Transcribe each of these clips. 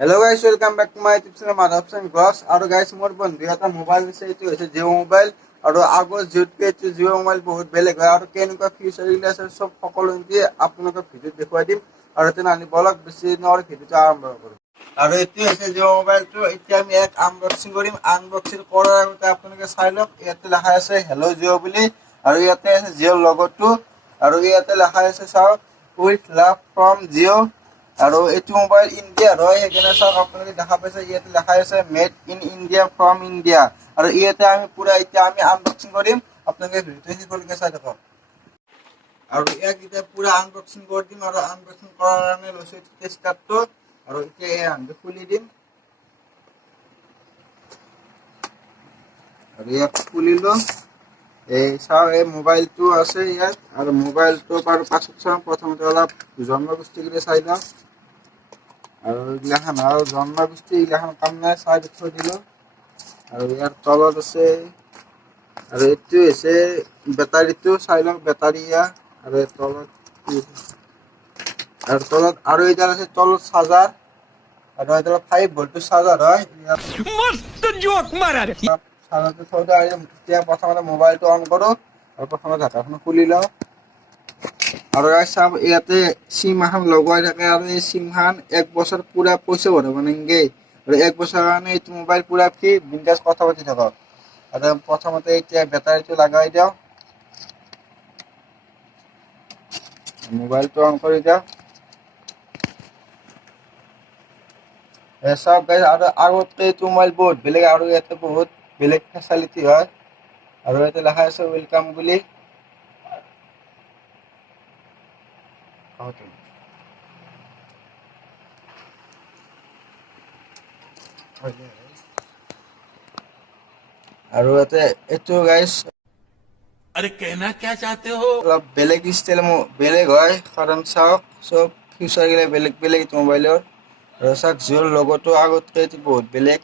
Hello guys, welcome back to my YouTube channel Madhav Singh Vlogs. আৰু guys মোৰ বন্ধু এটা মোবাইল দিছে, এইটো হৈছে জিঅ' মোবাইল আৰু আগৰ জিঅ'তকৈ জিঅ' মোবাইল বহুত বেলেগ হয় আৰু কেনেকুৱা ফিচাৰ আছে সব সকলো আপোনালোকক ভিডিঅ'ত দেখুৱাই দিম আৰু তেনেহ'লে বলক বেছি দিনৰ ভিডিঅ'টো আৰম্ভ কৰোঁ। আৰু এইটো হৈছে জিঅ' মোবাইলটো। এতিয়া আমি এক আনবক্সিং কৰিম। আনবক্সিং কৰাৰ আগতে আপোনালোকে চাই লওক, ইয়াতে লেখা আছে হেল্ল' জিঅ' বুলি আৰু ইয়াতে আছে জিঅ' লগটো আৰু ইয়াতে লেখা আছে চাওক উইথ লাভ ফ্ৰম জিঅ'। আৰু এইটো মোবাইল ইণ্ডিয়াৰ হয়, সেইকাৰণে চাওক আপোনালোকে দেখা পাইছে ইয়াতে লেখা আছে made in India from India. আৰু ইয়াতে আমি পুৰা এতিয়া আমি আনবক্সিং কৰিম, আপোনালোকে ভিডিঅ'টো শেষলৈকে চাই থাকক। আৰু ইয়াক এতিয়া পুৰা আনবক্সিং কৰি দিম আৰু আনবক্সিং কৰাৰ কাৰণে লৈছো টেষ্ট কাৰ্ডটো আৰু এতিয়া এই হানটো খুলি দিম আৰু ইয়াক খুলিলো। এই চাওক এই মোবাইলটো আছে ইয়াত আৰু মোবাইলটো বাৰু পাছত চাওঁ। প্ৰথমতে অলপ জন্মগোষ্ঠীখিনি চাই লওঁ আৰু এইগিলাখান আৰু জন্মগোষ্ঠী এইগিলাখান কাম নাই, চাই থৈ দিলোঁ। আৰু ইয়াৰ তলত আছে আৰু এইটো হৈছে বেটাৰীটো, চাই লওক বেটাৰী ইয়াৰ আৰু তলত আৰু এইডাল আছে তলত চাৰ্জাৰ আৰু এইডাল 5 ভল্টৰ চাৰ্জাৰ হয়। চাৰ্জাৰটো থৈ দিওঁ। এতিয়া প্ৰথমতে মোবাইলটো অন কৰোঁ আৰু প্ৰথমতে ঢাকাখন খুলি লওঁ আৰু চাওক ইয়াতে চিম এখন লগোৱাই থাকে আৰু এই চিমখন 1 বছৰ পুৰা পইচা ভৰাব নালাগে আৰু 1 বছৰৰ কাৰণে এইটো মোবাইল পুৰা ফ্ৰী, বিন্দাছ কথা পাতি থাকক। আৰু প্ৰথমতে এতিয়া বেটাৰীটো লগাই দিওঁ, মোবাইলটো অন কৰি দিওঁ। চাওক গাইজ, আৰু আগতকৈ এইটো মোবাইল বহুত বেলেগ আৰু ইয়াতে বহুত বেলেগ ফেচিলিটি হয় আৰু ইয়াতে লেখা আছে ৱেলকাম বুলি। আৰু ইয়াতে এইটো গাইজ अरे कहना क्या चाहते हो? অলপ বেলেগ ষ্টাইল বেলেগ হয়, কাৰণ চাওক চব ফিচাৰগিলা বেলেগ বেলেগ এইটো মোবাইলৰ। আৰু চাওক জিঅ'ৰ লগতো আগতকৈ এইটো বহুত বেলেগ।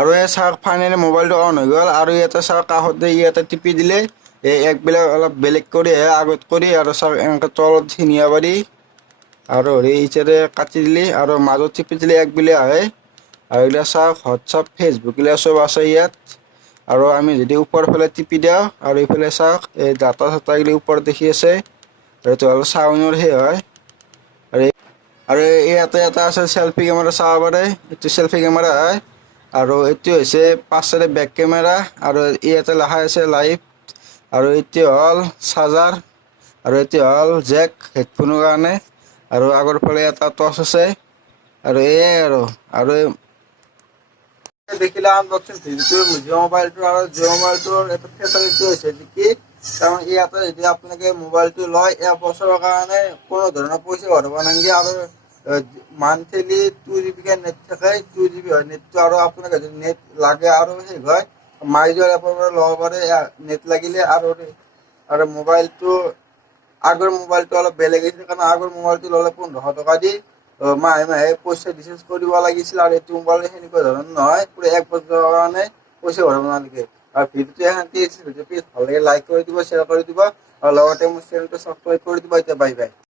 আৰু এই চাওক ফাইনেলি মোবাইলটো অন হৈ গ'ল আৰু ইয়াতে চাওক কাষতে ইয়াতে টিপি দিলে এই একবিলাক অলপ বেলেগ কৰি আহে আগত কৰি। আৰু চাওক এনেকৈ তলত ধুনীয়া পাৰি আৰু ইচাৰে কাটি দিলে আৰু মাজত টিপি দিলে একবিলে আহে। আৰু এইবিলাক চাওক হোৱাটছআপ ফেচবুক এইবিলাক চব আছে ইয়াত। আৰু আমি যদি ওপৰৰ ফালে টিপি দিওঁ আৰু এইফালে চাওক এই ডাটা চাটাগিলি ওপৰত দেখি আছে, এইটো হ'ল চাউনৰ সেই হয়। আৰু ইয়াতে এটা আছে চেল্ফি কেমেৰা চাব পাৰে, এইটো চেল্ফি কেমেৰা হয়। আৰু এইটো হৈছে পাছৰে বেক কেমেৰা আৰু ইয়াতে লেখা আছে লাইভ। আৰু এইটো হ'ল চাৰ্জাৰ আৰু এইটো হ'ল জেক হেডফোনৰ কাৰণে। আৰু আগৰ ফালে এটা টৰ্চ আছে আৰু এয়াই আৰু দেখিলে আনবক্সিং ভিডিঅ'টো জিঅ' মোবাইলটো। আৰু জিঅ' মোবাইলটোৰ এটা ফেচিলিটি হৈছে কি, কাৰণ ইয়াতে যদি আপোনালোকে মোবাইলটো লয় 1 বছৰৰ কাৰণে কোনো ধৰণৰ পইচা ভৰাব নালাগে আৰু মান্থলি 2 GB নেট থাকে, 2 GB হয় নেটটো। আৰু আপোনাক যদি নেট লাগে আৰু সেই হয় মাইজৰ এপৰ পৰা ল'ব পাৰে নেট লাগিলে। আৰু মোবাইলটো আগৰ মোবাইলটো অলপ বেলেগ আছিল, কাৰণ আগৰ মোবাইলটো ল'লে 1500 টকা দি মাহে মাহে পইচা ৰিচাৰ্জ কৰিব লাগিছিল। আৰু এইটো মোবাইল সেনেকুৱা ধৰণৰ নহয়, পুৰা 1 বছৰৰ কাৰণে পইচা ভৰাব নালাগে। আৰু ভিডিঅ'টো ভাল লাগে লাইক কৰি দিব, শ্বেয়াৰ কৰি দিব আৰু লগতে মোৰ চেনেলটো ছাবস্ক্ৰাইব কৰি দিব। এতিয়া বাই বাই।